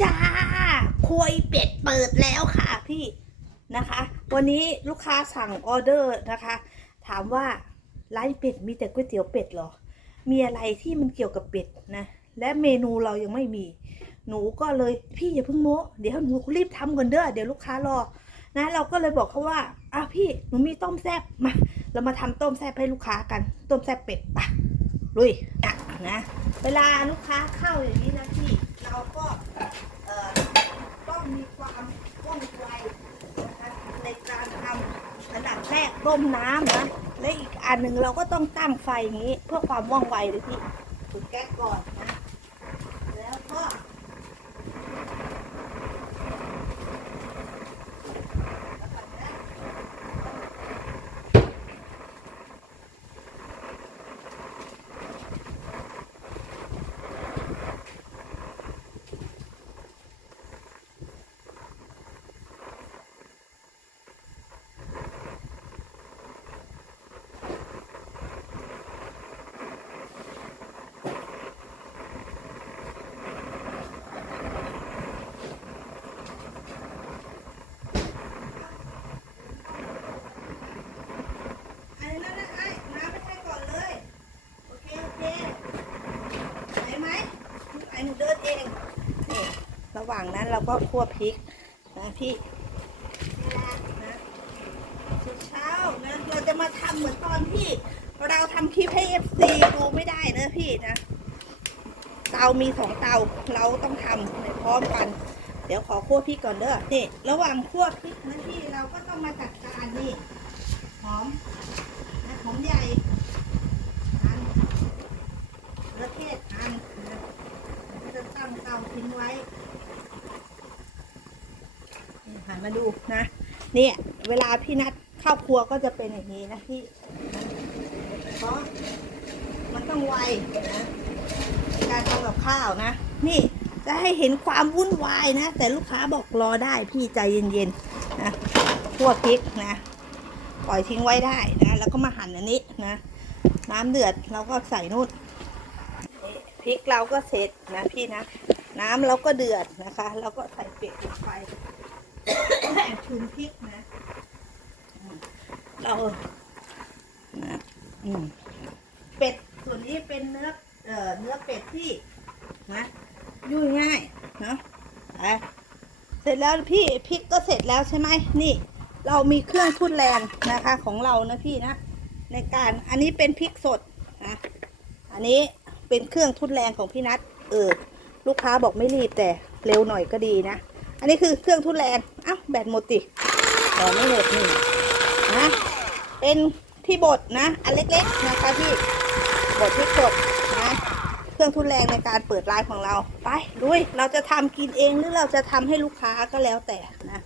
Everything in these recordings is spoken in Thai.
จ้าควยเป็ดเปิดแล้วค่ะพี่นะคะ วันนี้ลูกค้าสั่งออเดอร์นะคะ ถามว่าร้านเป็ดมีแต่ก๋วยเตี๋ยวเป็ดเหรอ มีอะไรที่มันเกี่ยวกับเป็ดนะ และเมนูเรายังไม่มี หนูก็เลยพี่อย่าเพิ่งโม้เดี๋ยวหนูรีบทำก่อนเด้อเดี๋ยวลูกค้ารอนะเราก็เลยบอกเขาว่าอ้าพี่หนูมีต้มแซบมา เรามาทำต้มแซบให้ลูกค้ากัน ต้มแซบเป็ดปะลุยนะ เวลาลูกค้าเข้าอย่างนี้นะพี่ เราก็ ต้องมีความว่องไวนะคะในการทำระดับแรกต้มน้ำนะและอีกอันหนึ่งเราก็ต้องตั้งไฟอย่างนี้ เพื่อความว่องไวเลยพี่ถูกแก๊สก่อนนะ แล้วก็ อันนี้นะไอ้น้ำไปให้ก่อนเลย โอเค โอเคไหวไหมไอ้หนูเดินเองนี่ระ หว่างนั้นเราก็คั่วพริกนะพี่นะเช้านะเราจะมาทำเหมือนตอนที่เราทำคลิปให้เอฟซีดูไม่ได้นะพี่นะเตามีสองเตาเราต้องทำในพร้อมกัน เดี๋ยวขอคั่วพริกก่อนเด้อนี่ระหว่างคั่วพริกนะพี่เราก็ต้องมาจัดการนี่หอมนะหอมใหญ่อันเลือเทศอันนะก็จะตั้งเตาทิ้งไว้นี่ หันมาดูนะเนี่ยเวลาพี่นัดเข้าครัวก็จะเป็นอย่างนี้นะพี่นะเพราะมันต้องไวนะการทำกับข้าวนะ นี่จะให้เห็นความวุ่นวายนะ แต่ลูกค้าบอกรอได้พี่ใจเย็นๆนะคั่วพริกนะปล่อยทิ้งไว้ได้นะแล้วก็มาหั่นอันนี้นะ น้ำเดือดเราก็ใส่นู่นพริกเราก็เสร็จนะพี่นะ น้ำเราก็เดือดนะคะ เราก็ใส่เป็ดลงไป ชุนพริกนะอืมเรานะอืมเป็ดส่วนนี้เป็นเนื้อเอ่อเนื้อเป็ดที่นะยุ่ยง่ายเนาะอะเสร็จแล้วพี่พริกก็เสร็จแล้วใช่ไหมนี่ เรามีเครื่องทุนแรงนะคะของเรานะพี่นะในการอันนี้เป็นพริกสดนะอันนี้เป็นเครื่องทุนแรงของพี่นัทเออลูกค้าบอกไม่รีบแต่เร็วหน่อยก็ดีนะ อันนี้คือเครื่องทุนแรงอ้าวแบตหมดติต่อไม่หมดนี่นะเป็นที่บดนะ อันเล็กๆนะคะพี่บดพริกสดนะเครื่องทุนแรงในการเปิดร้านของเราไปลุยเราจะทำกินเองหรือเราจะทำให้ลูกค้าก็แล้วแต่นะ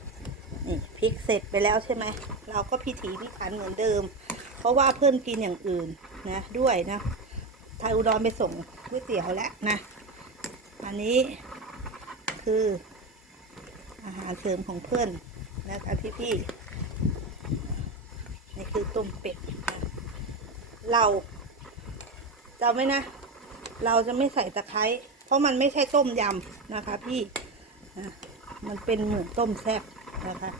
นี่พริกเสร็จไปแล้วใช่ไหมเราก็พิถีพิถันเหมือนเดิม เพราะว่าเพื่อนกินอย่างอื่นนะด้วยนะไทยอุดรไปส่งก๋วยเตี๋ยวแล้วนะอันนี้คือ หารเสริมของเพื่อนนะคะพี่พี่ๆนี่คือต้มเป็ดนะเราจำไว้นะ เราจะไม่ใส่ตะไคร้เพราะมันไม่ใช่ต้มยำนะคะ พี่มันเป็นเหมือนต้มแซ่บนะคะ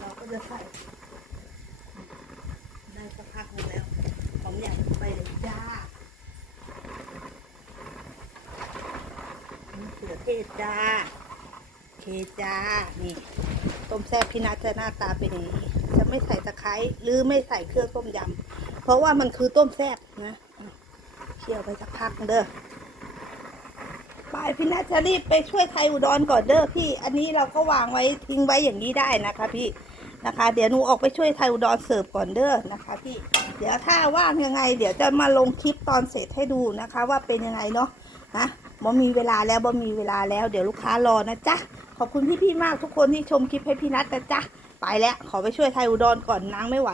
เราก็จะใส่ได้สักพักนึงแล้วหอมใหญ่ไปเลยจ้าเขือเทศจ้า จ้า นี่ ต้มแซ่บพี่นัทจะหน้าตาเป็นอย่างนี้ จะไม่ใส่ตะไคร้หรือไม่ใส่เครื่องต้มยำ เพราะว่ามันคือต้มแซ่บนะ เคี่ยวไปสักพักเด้อ ไปพี่นัทจะรีบไปช่วยไทยอุดรก่อนเด้อพี่ อันนี้เราก็วางไว้ทิ้งไว้อย่างนี้ได้นะคะ พี่ นะคะ เดี๋ยวหนูออกไปช่วยไทยอุดรเสิร์ฟก่อนเด้อนะคะ พี่ เดี๋ยวถ้าว่างยังไง เดี๋ยวจะมาลงคลิปตอนเสร็จให้ดูนะคะ ว่าเป็นยังไงเนาะฮะบ่มีเวลาแล้วบ่มีเวลาแล้ว เดี๋ยวลูกค้ารอนะจ๊ะ ขอบคุณพี่ๆมากทุกคนที่ชมคลิปให้พี่นัทนะจ๊ะไปแล้วขอไปช่วยไทยอุดรก่อนนางไม่ไหว